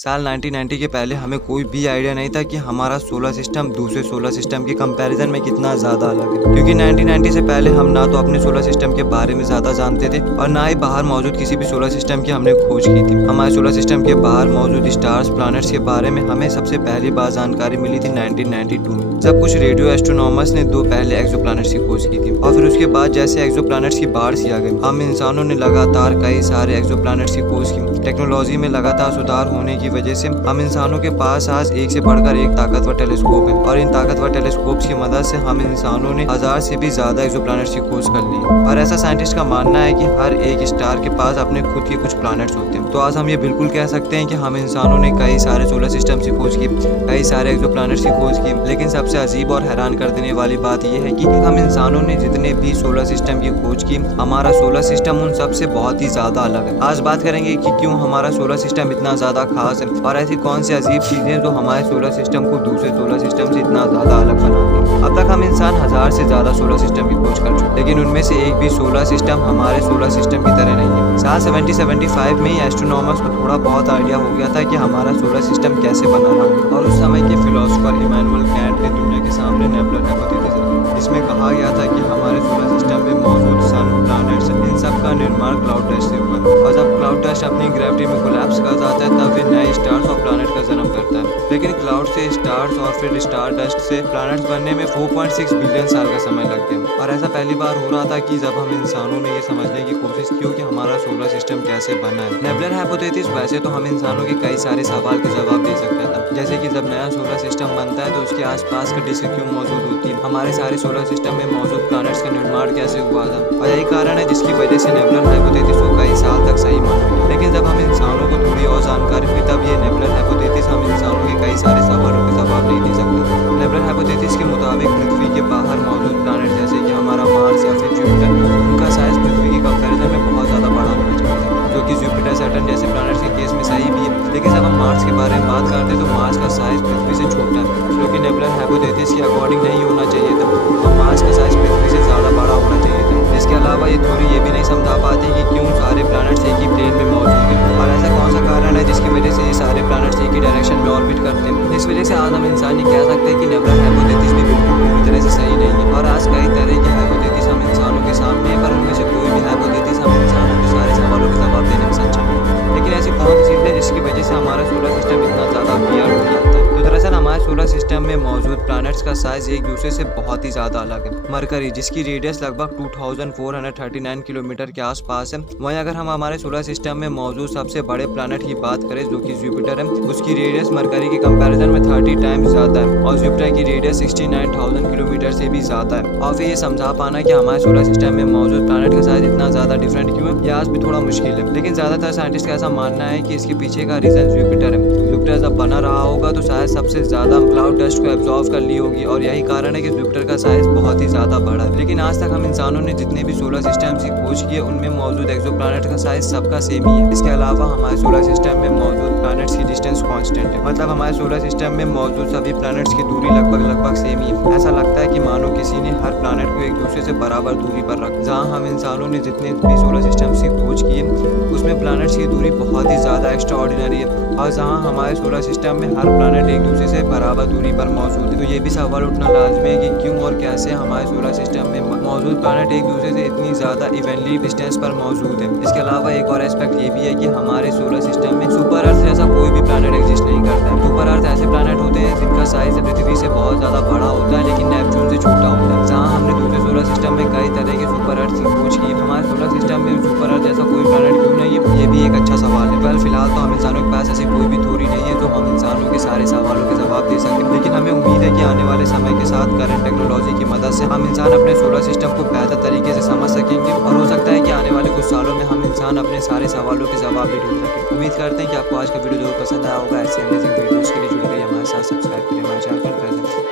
साल 1990 के पहले हमें कोई भी आइडिया नहीं था कि हमारा सोलर सिस्टम दूसरे सोलर सिस्टम के कंपैरिजन में कितना ज़्यादा अलग है, क्योंकि 1990 से पहले हम ना तो अपने सोलर सिस्टम के बारे में ज़्यादा जानते थे और ना ही बाहर मौजूद किसी भी सोलर सिस्टम की हमने खोज की थी। हमारे सोलर सिस्टम के बाहर मौजूद स्टार्स, प्लैनेट्स के बारे में हमें सबसे पहली बार जानकारी मिली थी 1992 में। सब कुछ रेडियो एस्ट्रोनॉमर्स ने दो पहले एक्सोप्लैनेट्स की खोज की थी और फिर उसके बाद जैसे एक्सोप्लैनेट्स की बाढ़ सी आ गई, हम इंसानों ने लगातार कई सारे एक्सोप्लैनेट्स की खोज की। टेक्नोलॉजी में लगातार सुधार होने की वजह से हम इंसानों के पास आज एक से बढ़कर एक ताकतवर टेलीस्कोप है और इन ताकतवर टेलीस्कोप्स की मदद से हम इंसानों ने 1000 से भी ज्यादा एक्सोप्लैनेट्स की खोज कर ली। और ऐसा साइंटिस्ट का मानना है कि हर एक स्टार के पास अपने खुद के कुछ प्लैनेट्स होते हैं। तो आज हम ये बिल्कुल कह सकते हैं कि हम इंसानों ने कई सारे सोलर सिस्टम की खोज की, कई सारे एक्सोप्लैनेट्स की खोज की, लेकिन सबसे अजीब और हैरान कर देने वाली बात यह है कि हम इंसानों ने जितने भी सोलर सिस्टम की खोज की, हमारा सोलर सिस्टम उन सबसे बहुत ही ज्यादा अलग है। आज बात करेंगे कि क्यों हमारा सोलर सिस्टम इतना ज्यादा खास है और ऐसी कौन सी अजीब चीजें जो हमारे सोलर सिस्टम को दूसरे सोलर सिस्टम से इतना ज्यादा अलग बनाती है। अब तक हम इंसान 1000 से ज्यादा सोलर सिस्टम की खोज कर चुके, लेकिन उनमें से एक भी सोलर सिस्टम हमारे सोलर सिस्टम की तरह नहीं है। साल 1775 में ही एस्ट्रोनॉमर्स को थोड़ा बहुत आइडिया हो गया था कि हमारा सोलर सिस्टम कैसे बना रहा, और उस समय के फिलोसोफर इमैनुअल कैंट ने दुनिया के सामने नेबुलर हाइपोथेसिस रखी, जिसमें कहा गया था कि हमारे सोलर सिस्टम में मौजूद सन, प्लैनेट्स, इन सब का निर्माण क्लाउड डस्ट से हुआ और जब क्लाउड डस्ट अपनी ग्रेविटी में कोलैप्स कर जाता है तब फिर नए स्टार्स और प्लैनेट का जन्म करता है। लेकिन क्लाउड से स्टार्स और फिर स्टार डस्ट से प्लैनेट्स बनने में 4.6 बिलियन साल का समय लग गया। और ऐसा पहली बार हो रहा था कि जब हम इंसानों ने ये समझने की कोशिश की कि हमारा सोलर सिस्टम कैसे बना है। नेबुलर हाइपोथेसिस वैसे तो हम इंसानों के कई सारे सवाल के जवाब दे सकता था, जैसे कि जब नया सोलर सिस्टम बनता है तो उसके आसपास का डिस्क क्यों मौजूद होती है, हमारे सारे सोलर सिस्टम में मौजूद प्लैनेट्स का निर्माण कैसे हुआ था, और यही कारण है जिसकी वजह से नेबुलर हाइपोथेसिस को कई साल तक सही माना। लेकिन जब हम इंसानों को थोड़ी और जानकारी हुई तब ये नेबुलर हाइपोथेसिस हम इंसानों के कई सारे सवालों के जवाब नहीं दे सकते। नेबुलर हाइपोथेसिस के मुताबिक पृथ्वी के बाहर मौजूद प्लैनेट जैसे कि हमारा मार्स या फिर जुपिटर, उनका साइज पृथ्वी के कंपैरिजन में बहुत ज़्यादा बड़ा होना चाहिए, जो कि जुपिटर, सैटर्न जैसे प्लैनेट्स के केस में सही भी है। लेकिन जब हम मार्स के बारे में बात करते हैं तो मार्स का साइज पृथ्वी से छोटा है, जो कि नेबुलर हाइपोथेसिस के अकॉर्डिंग नहीं होना चाहिए था, और मार्स का साइज पृथ्वी से ज़्यादा बड़ा होना चाहिए था। इसके अलावा ये थ्योरी ये भी नहीं समझा पाती कि क्यों सारे प्लैनेट्स एक ही प्लेन में मौजूद हैं और ऐसा कौन सा कारण है जिसकी वजह से ये सारे प्लैनेट्स एक ही डायरेक्शन में ऑर्बिट करते हैं। इस वजह से आज हम इंसान ही कह सकते हैं कि नेबुलर हाइपोथेसिस भी बिल्कुल पूरी तरह से सही नहीं है। और आज कई तरह की हाइपोथेसिस हम इंसानों के सामने है, पर उनमें से कोई भी हाइपोथेसिस हम इंसानों के सारे सवालों के जवाब देने में सक्षम है। लेकिन ऐसी कौन सी चीज़ है जिसकी वजह से हमारा सोलर सिस्टम इतना ज़्यादा वियर्ड हो जाता है? तो दरअसल हमारे सोलर सिस्टम में मौजूद प्लैनेट्स का साइज एक दूसरे से बहुत ही ज़्यादा अलग है। मरकरी, जिसकी रेडियस लगभग 2439 किलोमीटर के आसपास है, वहीं अगर हम हमारे सोलर सिस्टम में मौजूद सबसे बड़े प्लैनेट की बात करें जो कि जुपिटर है, उसकी रेडियस मरकरी के कंपैरिजन में 30 टाइम्स ज़्यादा है और जुपिटर की रेडियस 69,000 किलोमीटर से भी ज़्यादा है। और फिर ये समझा पाना कि हमारे सोलर सिस्टम में मौजूद प्लैनेट का साइज इतना ज़्यादा डिफरेंट क्यों है, यह आज भी थोड़ा मुश्किल है। लेकिन ज़्यादातर साइंटिस्ट का ऐसा मानना है कि इसके पीछे का रीज़न जुपिटर है। जुपिटर जब बना रहा होगा तो शायद सबसे ज़्यादा क्लाउड डस्ट को एब्जॉर्व कर ली होगी और यही कारण है कि जुपिटर का साइज बहुत ही ज़्यादा बड़ा है। लेकिन आज तक हम इंसानों ने जितने भी सोलर सिस्टम की खोज की है उनमें मौजूद एक्सोप्लैनेट का साइज सबका सेम ही है। इसके अलावा हमारे सोलर सिस्टम में मौजूद प्लैनेट्स की डिस्टेंस कांस्टेंट है, मतलब हमारे सोलर सिस्टम में मौजूद सभी प्लैनेट्स की दूरी लगभग सेम ही है। ऐसा लगता है कि मानो किसी ने हर प्लैनेट को एक दूसरे से बराबर दूरी पर रखा। जहाँ हम इंसानों ने जितने भी सोलर सिस्टम की खोज की है उसमें प्लैनेट्स की दूरी बहुत ही ज़्यादा एक्स्ट्रा ऑर्डिनरी है, और जहाँ हमारे सोलर सिस्टम में हर प्लैनेट एक दूसरे से बराबर दूरी पर मौजूद है। तो ये भी सवाल उठना लाजमी है कि क्यों और कैसे हमारे सोलर सिस्टम में मौजूद प्लैनेट एक दूसरे से इतनी ज़्यादा इवनली डिस्टेंस पर मौजूद है। इसके अलावा एक और एस्पेक्ट ये भी है कि हमारे सोलर सिस्टम में सुपर अर्थ जैसा कोई भी प्लैनेट एग्जिस्ट नहीं करता है। सुपर अर्थ ऐसे प्लैनेट होते हैं जिनका साइज पृथ्वी से बहुत ज़्यादा बड़ा होता है लेकिन नेपच्यून से छोटा होता है। जहाँ हमने दूसरे सोलर सिस्टम में कई तरह के सुपर अर्थ की खोज की, हमारे सोलर सिस्टम में सुपर अर्थ जैसा कोई प्लैनेट क्यों नहीं है, ये भी एक अच्छा सवाल है। फिलहाल तो हम इंसानों के पास ऐसी कोई भी थ्योरी नहीं है जो हम इंसानों के सारे सवालों के जवाब दे सकें, लेकिन हमें उम्मीद है कि आने वाले समय के साथ करंट टेक्नोलॉजी की मदद से हम इंसान अपने सोलर सिस्टम को बेहतर तरीके से समझ सकेंगे और हो सकता है कि आने वाले कुछ सालों में हम इंसान अपने सारे सवालों के जवाब भी ढूंढ सकें। उम्मीद करते हैं कि आपको आज का वीडियो जरूर पसंद आया होगा। ऐसे अमेजिंग वीडियोज़ के लिए जुड़े रहिए हमारे साथ, सब्सक्राइब करें हमारे चैनल पर।